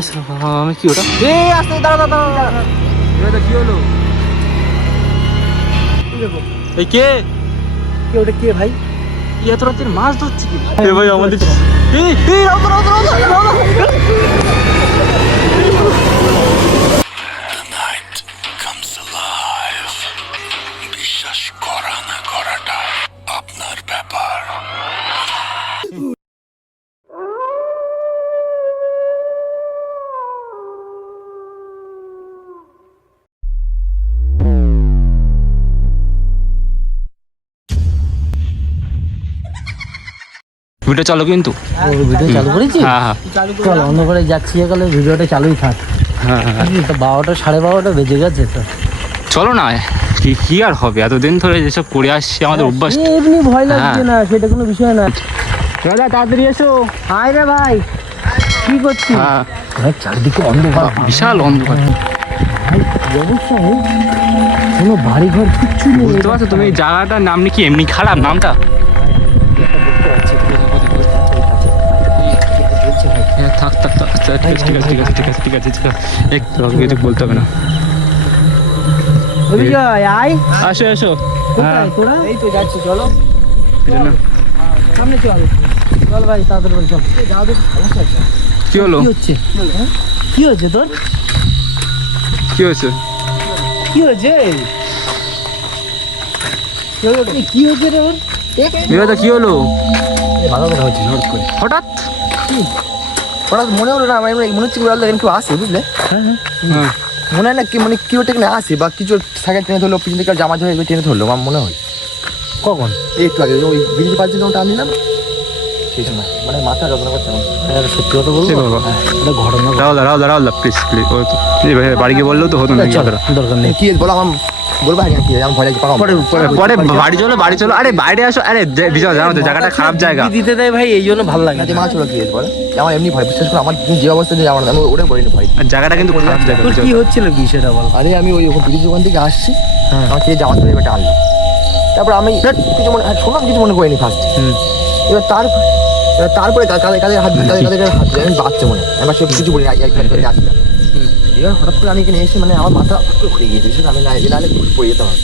আমি কি ওটা আসতে দাঁড়া কি হলো? এই কে ওটা কে ভাই? এত রাতের মাছ ধরছে কি ভাই আমাদের? বিশ্বাস করা না করাটা আপনার ব্যাপার। ভিডিও চালু কিন্তু ভিডিও চালু করেছি। হ্যাঁ চল অন্ধকারে যাচ্ছি, গেলে ভিডিওটা চালুই থাক। হ্যাঁ 12টা 12:30 বেজে গেছে তো। চলো না, কি আর হবে, এতদিন ধরে যেসব করে আসছি আমাদের অভ্যাস। এমনি ভয় লাগছে না, সেটা কোনো বিষয় না। দাদা তাড়াতাড়ি এসো। হাই রে ভাই, কি করছিস? হ্যাঁ চারিদিকে অন্ধকার, বিশাল অন্ধকার। কোনো বাড়ি ঘর কিচ্ছু নেই। বুঝতে পারছো তুমি জায়গাটার নাম কি এমনি খারাপ নামটা? থাক ঠিক আছে একটু কিছু বলতে হবে না। আসো হ্যাঁ এই তো যাচ্ছি, চলো সামনে চল ভাই, তাড়াতাড়ি চল। কি হলো? কি হচ্ছে তোর? কি হয়েছে? কি হয়েছে রে ওর? কি হলো হঠাৎ মনে হলো না আমার, মনে হচ্ছে কেউ আসে, বুঝলে? হ্যাঁ মনে হয় না কি, মানে কেউ টেনে আসে বা কিছু সাইকেল টেনে ধরলো, পিছন থেকে জামা ধরে টেনে ধরলো আমার মনে হয়। কখন? এই একটু আগে ওই ব্রিজ পার জন্য ওটা আনলাম সেই সময়, মানে মাথা যন্ত্রণা করছে আমার। সত্যি কথা বলবো, এটা ঘটনা। দাঁড়াও প্লিজ বাড়ি গিয়ে বললেও তো হতো না। দরকার নেই। কি বলো, আমার বলবো হ্যাঁ কি আমার ভয় লাগছে। পরে বাড়ি চলো। আরে বাইরে আসো। আরে বিজয় জানো তো জায়গাটা খারাপ জায়গা দিতে দেয় ভাই, এই জন্য ভালো লাগে। মা চলো কি বলে, আমার এমনি ভয়, বিশেষ করে আমার যে অবস্থা যে আমার, আমি ওটা বলিনি ভয়। আর জায়গাটা কিন্তু খারাপ জায়গা। তোর কি হচ্ছিল কি সেটা বল। আরে আমি ওই ব্রিজ ওখান থেকে আসছি, আমার থেকে জামা ধরে এটা আনলো, তারপর আমি কিছু মনে শোনাম, কিছু মনে করিনি ফার্স্ট। এবার তারপরে কাদের হাত ধরে আমি বাচ্চা মনে, আমি সব কিছু বলি আসলাম। এবার হঠাৎ করে আমি এখানে এসে মানে আমার মাথা ঘুরে গিয়েছে, আমি না নাহলে পড়ে যেতে হবে।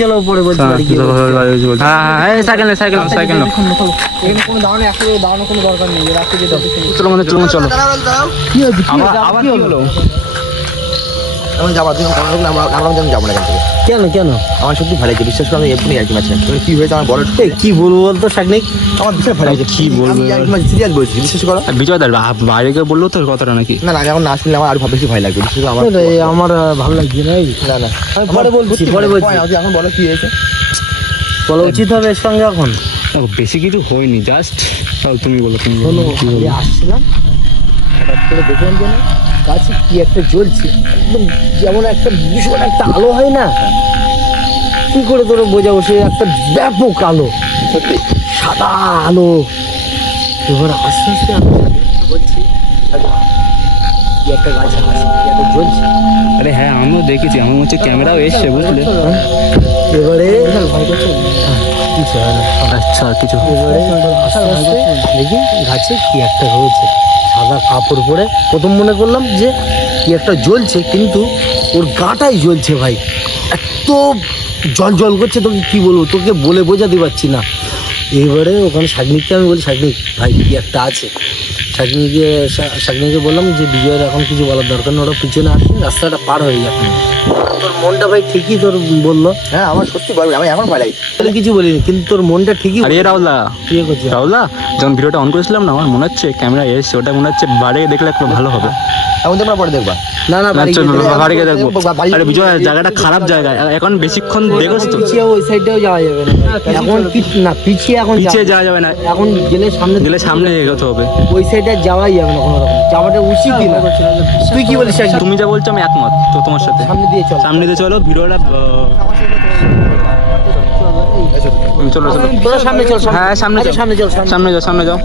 চলো পরে বলছি। সাইকেল এখানে কোনো দাঁড়ানো কোনো দরকার নেই, রাখতে যেতে হবে। চলো কি হচ্ছে? আবার কি হলো? আমি যাবো, তুমি আমি যাবো না এখান থেকে। কেন? আমার সত্যি ভয় লাগছে, বিশ্বাস করে আমি এমনি আর কি মাঝে কি হয়েছে আমার বলো। কি বলবো বলতো শাকনিক, আমার বিশাল ভয় লাগছে। কি বলবো, সিরিয়াস বলছি, বিশ্বাস করো। বিজয় দাঁড়া বাইরে গিয়ে বললো তোর কথাটা নাকি? না এখন না শুনলে আমার আরো বেশি ভয় লাগবে, বিশ্বাস করো। আমার ভালো লাগছে না। না পরে বলছি। এখন বলো কি হয়েছে, বলা উচিত হবে এর সঙ্গে। এখন বেশি কিছু হয়নি, জাস্ট তুমি বলো। আসছিলাম, হঠাৎ করে দেখলাম যে না গাছে কি একটা জ্বলছে, একদম যেমন একটা ভীষণ একটা আলো হয় না, কি করে তোর বোঝাবো, সে একটা ব্যাপক আলো, সত্যি সাদা আলো। এবার আস্তে আস্তে আমি বলছি কি একটা গাছে আছে, কি একটা জ্বলছে। আরে হ্যাঁ আমিও দেখেছি, আমার হচ্ছে ক্যামেরাও এসছে বুঝলে। এবারে ভয় করছে কিছু হয় না, আচ্ছা কিছু। এবারে আস্তে আস্তে দেখি গাছে কি একটা রয়েছে, সাদা কাপড় পরে। প্রথম মনে করলাম যে কি একটা জ্বলছে, কিন্তু ওর গাটাই জ্বলছে ভাই, এত জল করছে, তোকে কি বলবো, তোকে বলে বোঝাতে পারছি না। এবারে ওখানে শাকনিককে আমি বলি, শাকনিক ভাই কি একটা আছে। শাকনিকে বললাম যে বিজয়ের এখন কিছু বলার দরকার নেই, ওরা পিছনে আসছে, রাস্তাটা পার হয়ে যাবে। তোর মনটা ভাই ঠিকই তোর বললো। হ্যাঁ আমার সত্যি বলবো, আমি এখন ভয় লাগছে। কিছু বলিনি, কিন্তু তোর মনটা ঠিকই। আরে রাহুলদা করছে যখন ভিডিওটা অন করেছিলাম না, আমার মনে হচ্ছে ক্যামেরা এসছে, ওটা মনে হচ্ছে বাইরে দেখলে একটু ভালো হবে। এখন তোমরা পরে দেখবা। না বাড়ি গিয়ে দেখবো। আরে বিজয় জায়গাটা খারাপ জায়গা, এখন বেশিক্ষণ দেখোস তো। পিছিয়ে ওই সাইডেও যাওয়া যাবে না এখন, পিছিয়ে যাওয়া যাবে না, এখন গেলে সামনে এগোতে হবে। ওই সাইডে যাওয়াই যাবে না কোনো রকম, যাওয়াটা উচিত না। তুই কি বলিস? তুমি যা বলছো আমি একমত তো তোমার সাথে। সামনে দিয়ে চলো, ভিডিওটা চলো সামনে চল। হ্যাঁ সামনে যাও।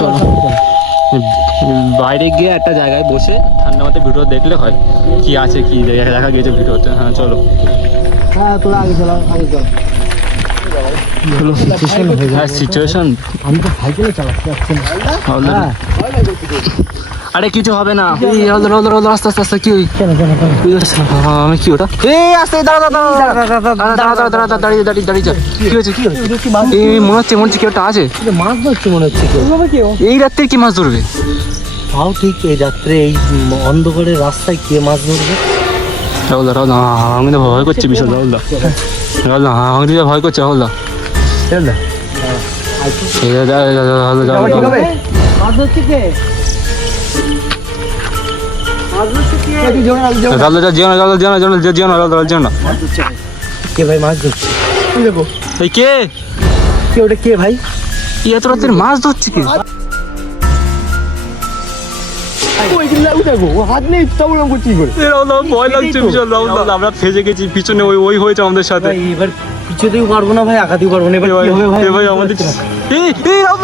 চলো বাইরে গিয়ে একটা জায়গায় বসে ঠান্ডা মাথায় ভিডিও দেখলে হয়, কি আছে কি দেখা গিয়েছে ভিডিওতে। হ্যাঁ চলো। হ্যাঁ তোরা আগে চল। সিচুয়েশন হয়ে হ্যাঁ যাবে। সিচুয়েশন আমি তো সাইকেলে চালাচ্ছি এখন। হ্যাঁ। আরে কিছু হবে না এই হলো আস্তে আস্তে আস্তে কি ওই কেন আমি কি ওটা এই আস্তে দাঁড়া দাঁড়িয়ে যা কি হয়েছে এই মনে হচ্ছে কেউ একটা আছে মাছ ধরছে মনে হচ্ছে কেউ। এই রাত্রে কি মাছ ধরবে তাও ঠিক, এই রাত্রে এই অন্ধকারের রাস্তায় কে মাছ ধরবে? রাহুল আমি তো ভয় করছি বিশাল রাহুল আমি তো ভয় করছি রাহুল চল না। মাছ ধরছে কে? কে ভাই মাছ ধরছে? এই কে কে ওটা কে ভাই? এত রাত্রে মাছ ধরছে কি হাত নেই তখন করছি করে ভয় লাগছে বিশাল রাহুল আমরা ফেজে গেছি পিছনে ওই হয়েছে আমাদের সাথে ভাই এবার পিছুতেও পারবো না ভাই, আগাতেও পারবো না, এবার কি হবে ভাই? ভাই আমাদের এই রাহুল